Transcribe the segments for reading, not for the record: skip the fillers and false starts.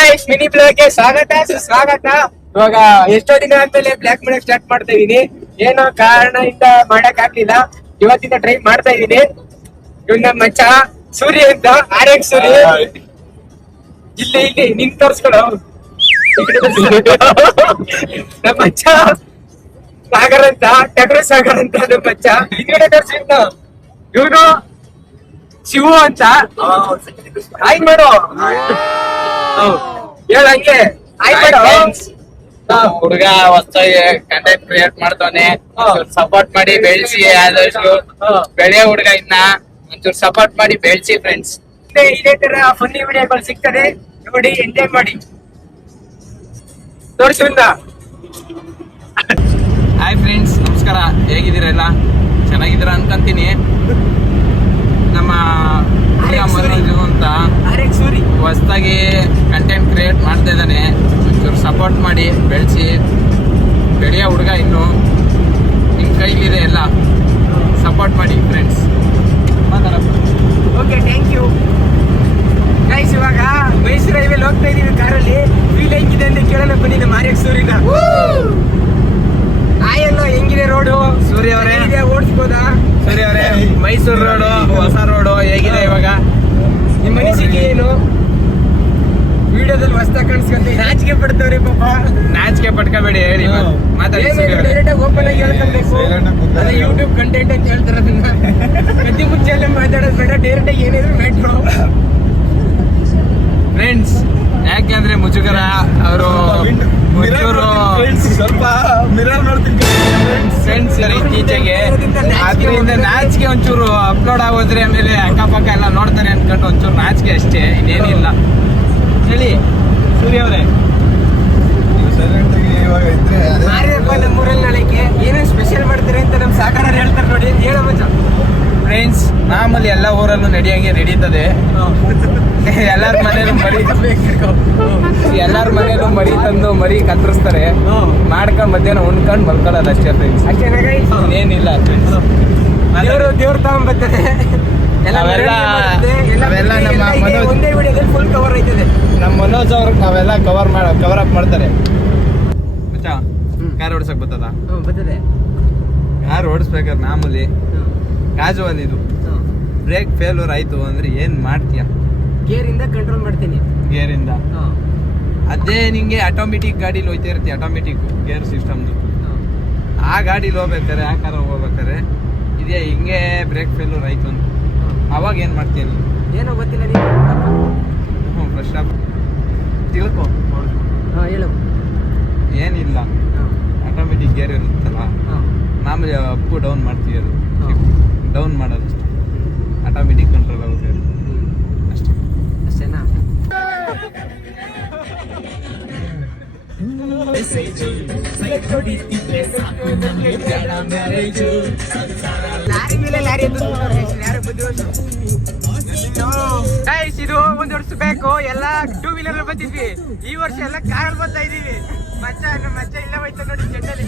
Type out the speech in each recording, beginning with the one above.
Guys mini ಬ್ಲಾಗ್ಗೆ ಸ್ವಾಗತ ಸುಸ್ವಾಗತ. ಇವಾಗ ಎಷ್ಟೋ ದಿನ ಆದ್ಮೇಲೆ ಬ್ಲಾಕ್ ಮಾಡಕ್ ಸ್ಟಾರ್ಟ್ ಮಾಡ್ತಾ ಇದೀನಿ. ಏನೋ ಕಾರಣದಿಂದ ಮಾಡಕ್ ಆಗ್ಲಿಲ್ಲ. ಇವತ್ತಿಂದ ಟ್ರೈ ಮಾಡ್ತಾ ಇದೀನಿ. ಇವ್ ನಮ್ಮ ಮಚ್ಚ ಸೂರ್ಯ ಅಂತ RX ಸೂರ್ಯ. ಇಲ್ಲಿ ನಿನ್ ತೋರ್ಸ್ಕೊಡು. ನಮ್ಮ ಮಚ್ಚ ಸಾಗರ್ ಅಂತ ಟಗರು ಸಾಗರ್ ಅಂತ ನಮ್ಮ ಮಚ್ಚ. ಹಿಂದ್ಗಡೆ ತೋರ್ಸಿದ್ನ ಇವನು ಶಿವು ಅಂತ. ಆಯ್ತು ಮಾಡು ಹೇಳಂಗೆ ಹುಡುಗ ಹೊಸದಾಗಿ ಕಂಟೆಂಟ್ ಕ್ರಿಯೇಟ್ ಮಾಡ್ತಾನೆ. ಸಪೋರ್ಟ್ ಮಾಡಿ ಬೆಳೆಸಿ. ಆದಷ್ಟು ಬೆಳೆಯೋ ಹುಡುಗ ಇನ್ನ ಒಂಚೂರು ಸಪೋರ್ಟ್ ಮಾಡಿ ಬೆಳೆಸಿ ಫ್ರೆಂಡ್ಸ್. ಇದೇ ತರ ಫನ್ನಿ ವಿಡಿಯೋಗಳು ಸಿಗ್ತದೆ, ನೋಡಿ ಎಂಜಾಯ್ ಮಾಡಿ. ತೋರಿಸಿಂದ ಹಾಯ್ ಫ್ರೆಂಡ್ಸ್, ನಮಸ್ಕಾರ. ಹೇಗಿದ್ದೀರಲ್ಲ? ಚೆನ್ನಾಗಿದ್ದೀರಾ ಅನ್ಕೊಂತೀನಿ. ನಮ್ಮ ಹುಡುಗ ಮನೋಜು ಅಂತ ಹೊಸದಾಗಿ ಕಂಟೆಂಟ್ ಕ್ರಿಯೇಟ್ ಮಾಡ್ತಾ ಇದ್ದಾನೆ. ಒಂಚೂರು ಸಪೋರ್ಟ್ ಮಾಡಿ ಬೆಳೆಸಿ. ಬೆಳೆಯೋ ಹುಡುಗ ಇನ್ನು ನಿಮ್ಮ ಕೈಲಿದೆ, ಎಲ್ಲ ಸಪೋರ್ಟ್ ಮಾಡಿ friends. Okay, thank you guys. ಇವಾಗ ಮೈಸೂರು ಹೈವೇಲಿ ಹೋಗ್ತಾ ಇದೀವಿ ಕಾರಲ್ಲಿ. ಫೀಲ್ ಹೆಂಗಿದೆ ಅಂತ ಕೇಳೋಣ ಬನ್ನಿ ನಮ್ಮ RX ಸೂರ್ಯನ. ಆಯಲ್ಲ ಹೆಂಗಿದೆ ರೋಡು? ಸೂರ್ಯ ಅವರೇ ಓಡಿಸ್ಬೋದಾ? ಸೂರ್ಯ ಅವರೇ, ಮೈಸೂರು ರೋಡು ಹೊಸ ರೋಡು ಹೇಗಿದೆ ಇವಾಗ? ನಿಮ್ಮ ಅನಿಸಿಕೆ ಏನು? ವಿಡಿಯೋದಲ್ಲಿ ಹೊಸ್ತಾಗಿ ಕಾಣಿಸ್ಕೊಂತ ನಾಚಿಕೆ ಪಡ್ತವ್ರಿ ಪಾಪ. ನಾಚಿಕೆ ಪಡ್ಕೋಬೇಡಿ, ಹೇಳಿ ಮಾತಾಡಿ. ಡೈರೆಕ್ಟ್ ಆಗಿ ಓಪನ್ ಆಗಿ ಹೇಳ್ಕೊಬೇಕು. ಅದೇ ಯೂಟ್ಯೂಬ್ ಕಂಟೆಂಟ್ ಅಂತ ಹೇಳ್ತಾರೆ. ಅದನ್ನ ಕದ್ದಿ ಮುಚ್ಚೆ ಎಲ್ಲ ಮಾತಾಡೋದು ಬೇಡ, ಡೈರೆಕ್ಟ್ ಆಗಿ ಏನಿದ್ರು ಮ್ಯಾಟ್ರು. ಫ್ರೆಂಡ್ಸ್, ಯಾಕೆಂದ್ರೆ ಮುಜುಗರ ಅವರು ಸ್ವಲ್ಪ ಮಿರರ್ ನೋಡ್ತೀನಿ ಫ್ರೆಂಡ್ಸ್ ಇತ್ತೀಚೆಗೆ. ಅದರಿಂದ ನಾಚಿಕೆ ಒಂಚೂರು ಅಪ್ಲೋಡ್ ಆಗೋದ್ರೆ ಆಮೇಲೆ ಅಕ್ಕಪಕ್ಕ ಎಲ್ಲ ನೋಡ್ತಾರೆ ಅನ್ಕೊಂಡು ಒಂಚೂರು ನಾಚಿಕೆ ಅಷ್ಟೇ, ಇನ್ನೇನಿಲ್ಲ. ಹೇಳಿ ಸೂರ್ಯ ಅವರೇ. ಇವಾಗ ಇದ್ರೆ ಮಾರಿಯಪ್ಪ ನಮ್ಮೂರಲ್ಲಿ ನಾಳೆಗೆ ಏನೇನು ಸ್ಪೆಷಲ್ ಮಾಡ್ತಾರೆ ಅಂತ ನಮ್ಮ ಸಾಕಾರ ಹೇಳ್ತಾರೆ ನೋಡಿ, ಹೇಳೋ ಮಚ್ಚ. ಫ್ರೆಂಡ್ಸ್, ಮಾಮೂಲಿ ಎಲ್ಲ ಊರಲ್ಲೂ ನಡಿಯಂಗೆ ನಡೀತದೆ. ಎಲ್ಲಾರ ಮನೇಲೂ ಮರಿ ತಂದು ಮರಿ ಕತ್ತರಿಸ್ತಾರೆ, ಮಾಡ್ಕೊಂಡ್ ಮಧ್ಯಾಹ್ನ ಉಣ್ಕೊಂಡ್ ಮಲ್ಕೊಳ್ಳೋದು ಅಷ್ಟೇ ಫ್ರೆಂಡ್ಸ್. ಏನಿಲ್ಲ ಫ್ರೆಂಡ್ಸ್. ದೇವ್ರ ತಗೊಂಡ್ಬರ್ತಾರೆ. ಅವೆಲ್ಲ ನಮ್ಮ ಮನೋಜ್, ಒಂದೇ ವಿಡಿಯೋದಲ್ಲಿ ಫುಲ್ ಕವರ್ ಆಯ್ತದೆ. ನಮ್ಮ ಮನೋಜ್ ಅವ್ರಿಗೆ ಅವೆಲ್ಲ ಕವರ್ ಅಪ್ ಮಾಡ್ತಾರೆ. ಮಚ್ಚಾ, ಕಾರ್ ಓಡಿಸಕ್ ಬರ್ತದ? ಬರ್ತದೆ. ಕಾರ್ ಓಡಿಸ್ಬೇಕಾದ್ರೆ ಮಾಮೂಲಿ ಕ್ಯಾಜುವಲ್ ಇದು. ಬ್ರೇಕ್ ಫೇಲ್ಯೂರ್ ಆಯ್ತು ಅಂದ್ರೆ ಏನ್ ಮಾಡ್ತೀಯ? ಗೇರಿಂದ ಕಂಟ್ರೋಲ್ ಮಾಡ್ತೀನಿ. ಗೇರಿಂದ ಅದೇ ನಿಂಗೆ ಆಟೋಮೆಟಿಕ್ ಗಾಡಿಲಿ ಹೋಯ್ತಾ ಇರ್ತೀಯ, ಆಟೋಮೆಟಿಕ್ ಗೇರ್ ಸಿಸ್ಟಮ್ದು. ಆ ಗಾಡಿಲಿ ಹೋಗ್ಬೇಕಾರೆ, ಆ ಕಾರ ಹೋಗ್ಬೇಕಾರೆ ಇದೇ ಹಿಂಗೆ ಬ್ರೇಕ್ ಫೇಲ್ಯೂರ್ ಆಯ್ತು ಅಂತ ಅವಾಗ ಏನ್ ಮಾಡ್ತೀಯ ನೀನು? ಏನೋ ಗೊತ್ತಿಲ್ಲ ನೀವು. ಫಸ್ಟ್ ಆಫ್ ತಿಳ್ಕೊ. ಹೇಳು. ಏನಿಲ್ಲ, ಆಟೋಮೆಟಿಕ್ ಗೇರ್ ಇರುತ್ತಲ್ಲ, ಮಾಮೂಲಿ ಅಪ್ಪು ಡೌನ್ ಮಾಡ್ತೀವಿ, ಅದು ಡೌನ್ ಮಾಡೋದು ಅಷ್ಟೇ. ಆಟೋಮೆಟಿಕ್ ಕಂಟ್ರೋಲ್ ಆಗುತ್ತೆ ಅಷ್ಟೇ. ಅಷ್ಟೇನಾ? ಲಾರಿ ಮೇಲೆ ಲಾರಿ ಇದು 1 ವರ್ಷ ಬೇಕು ಎಲ್ಲ 2 ವೀಲರ್ ಬಂದಿದ್ವಿ. ಈ ವರ್ಷ ಎಲ್ಲ ಕಾರ್ ಬರ್ತಾ ಇದೀವಿ. ಮಚ್ಚ ಇಲ್ಲ ಹೋಯ್ತು ನೋಡಿ ಚೆಂಡಲ್ಲಿ.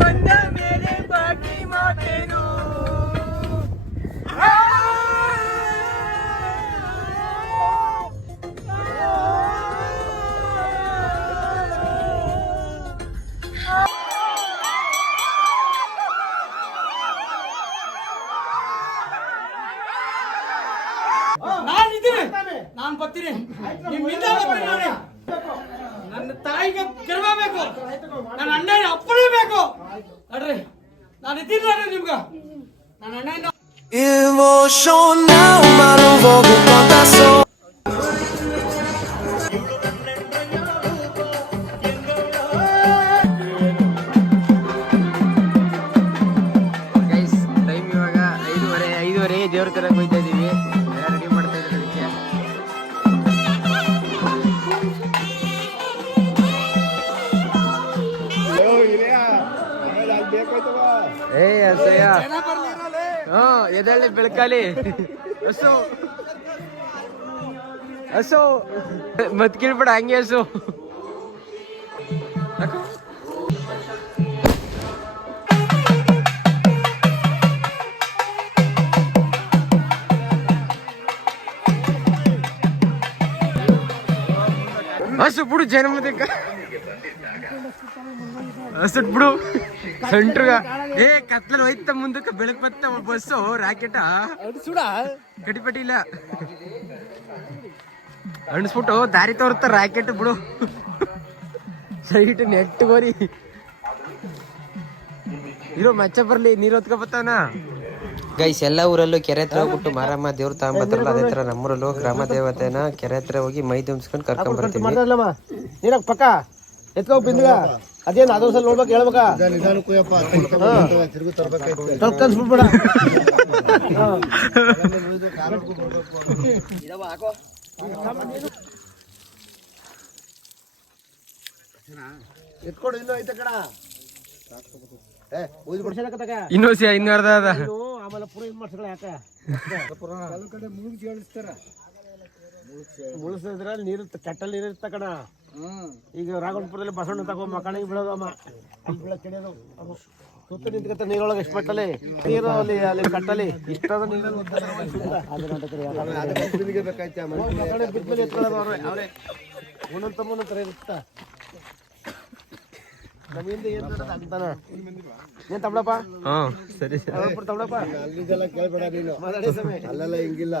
ಬಂದ ಮೇಲೆ ಬಾಕಿ ಮಾತೇನು? ನಾನು ಬರ್ತೀನಿ. ನನ್ನ ತಾಯಿಗೆ ಗರ್ವ ಬೇಕು, ನನ್ನ ಅಣ್ಣನ ಅಪ್ಪನೇ ಬೇಕು. ನೋಡ್ರಿ, ನಾನು ಇದ್ದೀನಿ ನಿಮ್ಗೆ. ನನ್ನ ಅಣ್ಣ Emocional, mas não vou me contar só. Guys, time ಇವಾಗ 5:30 ದೇವ್ರ ತರಕ್ಕೆ ಹೋಯ್ತಾ ಇದೀವಿ. ರೆಡಿ ಮಾಡ್ತಾ ಇದ್ದಾರೆ ಅದಕ್ಕೆ. ಅಸಯ್ಯ. ಎದಳ್ಳಿ ಬೆಳಕಾಲಿ ಹಸು ಮತ್ ಕಿಳ್ಬೇಡ ಹಂಗೆ ಹಸು. ಬಿಡು ಜನ್ಮದಿಕ್ಕ ಹಸುಟ್ ಬಿಡು ಸೆಂಟ್ರಗ ಏ ಕತ್ಲಲ್ಲಿ ಹೋಯ್ತ ಮುಂದಕ್ಕೆ ಬೆಳಕ್ ಬತ್ತ ಬಸ್ಸು ರಾಕೆಟ ಸುಡ ಕಟಿಪಟಿ ಇಲ್ಲ ಅಣಿಸ್ಬಿಟ್ಟು ದಾರಿ ತೋರ್ತ ರಾಕೆಟ್ ಬಿಡು ಸೈಟ್ ನೆಟ್ ಗೋರಿ ಇರೋ ಮಚ್ಚ ಬರ್ಲಿ ನೀರ್ ಹೊತ್ಕೊ ಬತ್ತಾನ ಗೈಸ್ ಎಲ್ಲ ಊರಲ್ಲೂ ಕೆರೆ ಹತ್ರ ಹೋಗ್ಬಿಟ್ಟು ಮಾರಮ್ಮ ದೇವ್ರ ತಗೊಂಬತ್ತಾರಲ್ಲ ಅದೇ ತರ ನಮ್ಮೂರಲ್ಲೂ ಗ್ರಾಮ ದೇವತೆನ ಕೆರೆ ಹತ್ರ ಹೋಗಿ ಮೈ ತುಂಬಿಸ್ಕೊಂಡು ಕರ್ಕೊಂಡ್ ಬರ್ತೀವಿ ನೀನಕ್ ಪಕ್ಕ ಎತ್ಕೋ ಬಿಂದಿಗ ಅದೇನು ಅದ್ರ ಸಲ ನೋಡ್ಬೇಕು ಹೇಳ್ಬೇಕಾ ಕನ್ಸ್ಬಿಡ್ಬೇಡ ಎತ್ಕೊಡು ಇನ್ನೂ ಐತೆ ಕಣ ಇನ್ನೂ ಇನ್ನು ಅರ್ಧ ಅದ ಆಮೇಲೆ ಪುರ ಇದು ಮಾಡ್ಸಗಳ ಯಾಕೆ ಮುಳುಸಿದ್ರಲ್ಲಿ ನೀರು ಕೆಟ್ಟಲ್ಲಿ ನೀರು ಇರ್ತ ಕಣ ಈಗ ರಾಘವಪುರದಲ್ಲಿ ಬಸವಣ್ಣ ತಗೋ ಮಕ್ಕಳಿಗೆ ಬೀಳೋದು ಅಮ್ಮ ಕೆಡಿಯೋದು ಸುತ್ತ ನಿಂತ್ಕತ್ತ ನೀರೊಳಗೆ ಎಷ್ಟು ಮಟ್ಟಲ್ಲಿ ನೀರು ಅಲ್ಲಿ ಅಲ್ಲಿ ಕಟ್ಟಲಿ ಇಷ್ಟದ ನೀರಲ್ಲಿ ಅವರೇ ಒಂದೊಂದು ತಮ್ಮನ ತರ ಇರುತ್ತ ನಮ್ಮಿಂದ ಏನ್ ಆಗ್ತಾನ ಏನ್ ತಮ್ಮಡಪ್ಪ ಸರಿ ತಮ್ಮಡಪ್ಪ ಅಲ್ಲಿದೆಲ್ಲ ಕೇಳ್ಬೇಡ ನೀನು ಮಾತಾಡಿ ಸಮಯ ಅಲ್ಲೆಲ್ಲ ಹಿಂಗಿಲ್ಲ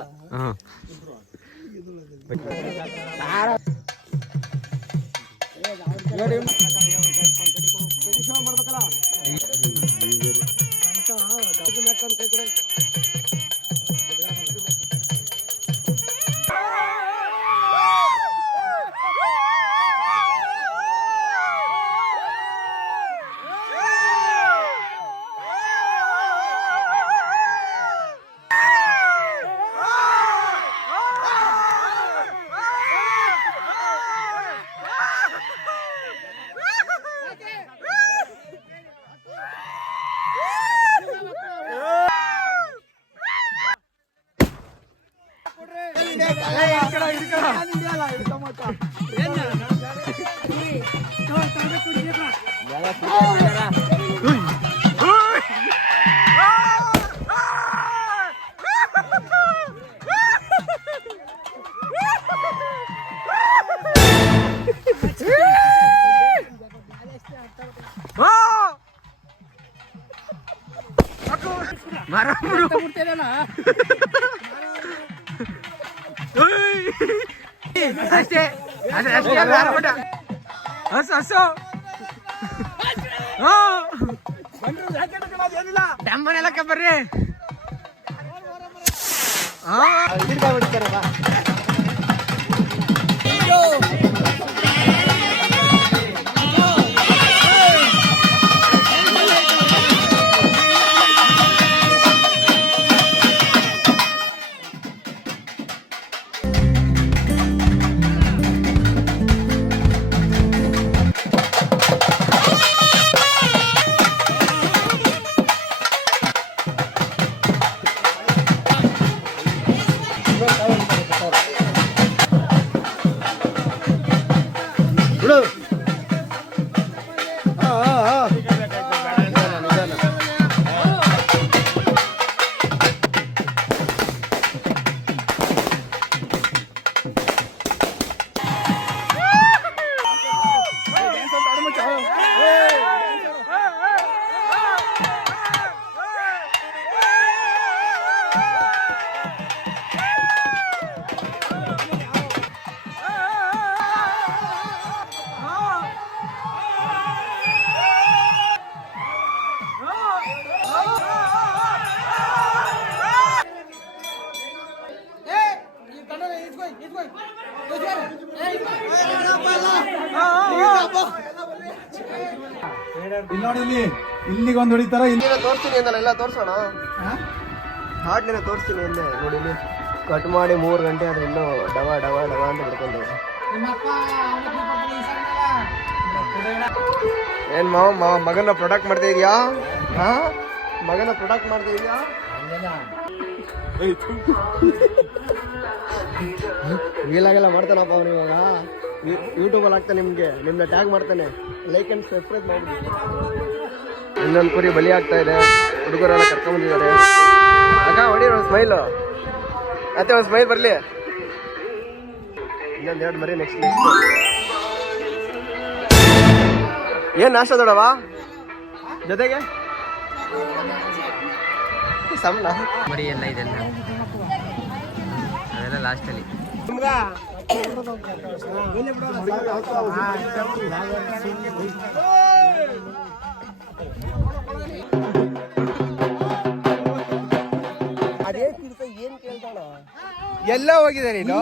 ಮಾಡ್ಬೇಕಲ್ಲ ಕೈ ಕೊಡ ಅಷ್ಟೇ ಅಷ್ಟೇ ಹಸು ಡಮ್ಮನೆಲ್ಲ ಬರ್ರಿ ಇಲ್ಲಿ ನೋಡಿ ಇಲ್ಲಿಗೆ ಒಂದು ಹೊಡಿತಾರ ಇಲ್ಲಿ ತೋರಿಸ್ತೀನಿ ಅಂದಲ್ಲ ಎಲ್ಲ ತೋರಿಸೋಣ ಹಾಡ್ನೇನೆ ತೋರಿಸ್ತೀನಿ ಅಂದೆ ನೋಡಿ ಇಲ್ಲಿ ಕಟ್ ಮಾಡಿ 3 ಗಂಟೆ ಆದ್ರೆ ಇನ್ನೂ ಡವ ಡವ ಡವ ಅಂತ ಬಿಡ್ಕೊಂಡು ಏನ್ ಮಾವ ಮಗನ ಪ್ರೊಡಕ್ಟ್ ಮಾಡ್ತಾ ಇದೀಯಾ ಮಗನ ಪ್ರೊಡಕ್ಟ್ ಮಾಡ್ತಾ ಇದೀಯಾ ವೀಲಾಗೆಲ್ಲ ಮಾಡ್ತಾನಪ್ಪ ಅವನು ಇವಾಗ ಯೂಟ್ಯೂಬಲ್ಲಿ ಹಾಕ್ತಾನೆ ನಿಮ್ನ ಟ್ಯಾಗ್ ಮಾಡ್ತಾನೆ ಲೈಕ್ ಅಂಡ್ ಸಬ್ಸ್ಕ್ರೈಬ್ ಮಾಡಿ ಇನ್ನೊಂದು ಕುರಿ ಬಲಿ ಆಗ್ತಾ ಇದೆ ಹುಡುಗರೆಲ್ಲ ಕರ್ಕೊಂಡ್ಬಂದಿದ್ದಾರೆ ಆಗ ಹೊಡಿ ಒಂದು ಸ್ಮೈಲು ಮತ್ತೆ ಒಂದು ಸ್ಮೈಲ್ ಬರಲಿ ಇನ್ನೊಂದು ಎರಡು ಮರಿ ನೆಕ್ಸ್ಟ್ ಏನ್ ನಾಷ್ಟ ದೊಡವ ಜೊತೆಗೆ ಸಮನ ಮರಿ ಎಲ್ಲ ಇದೆ ಅದೆಲ್ಲ ಲಾಸ್ಟಲ್ಲಿ. ಎಲ್ಲ ಹೋಗಿದೆ ನೀನು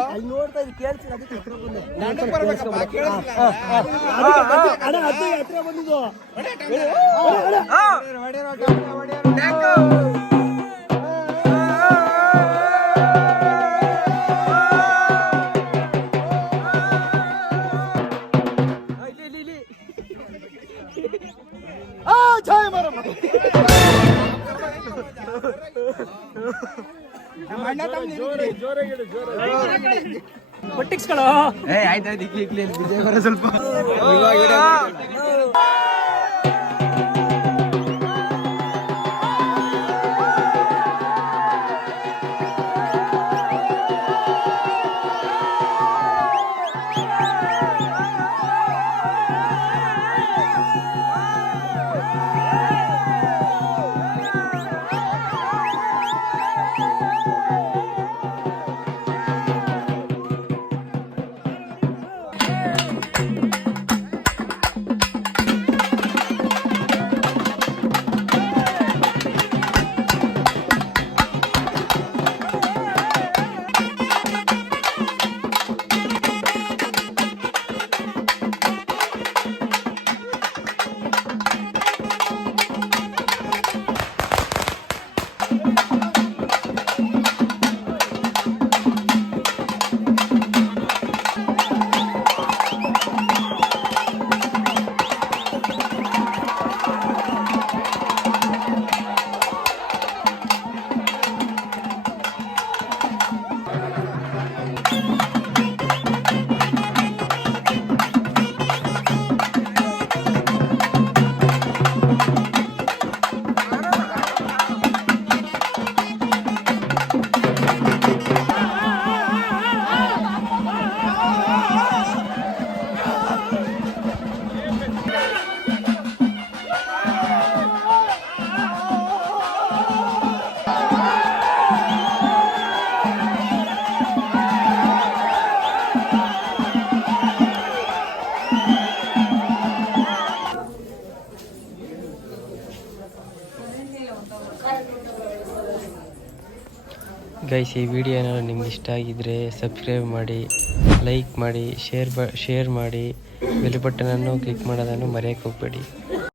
ಆಯ್ತಾಯ್ತು ಇಕ್ಲಿ ವಿಜಯ ಬರ ಸ್ವಲ್ಪ ಗೈಸ್, ಈ ವಿಡಿಯೋ ಏನಾದ್ರು ನಿಮ್ಗೆ ಇಷ್ಟ ಆಗಿದ್ರೆ ಸಬ್ಸ್ಕ್ರೈಬ್ ಮಾಡಿ, ಲೈಕ್ ಮಾಡಿ, ಶೇರ್ ಮಾಡಿ, ಬೆಲ್ ಬಟನನ್ನು ಕ್ಲಿಕ್ ಮಾಡೋದನ್ನು ಮರೆಯೋಕ್ಕೆ ಹೋಗಬೇಡಿ.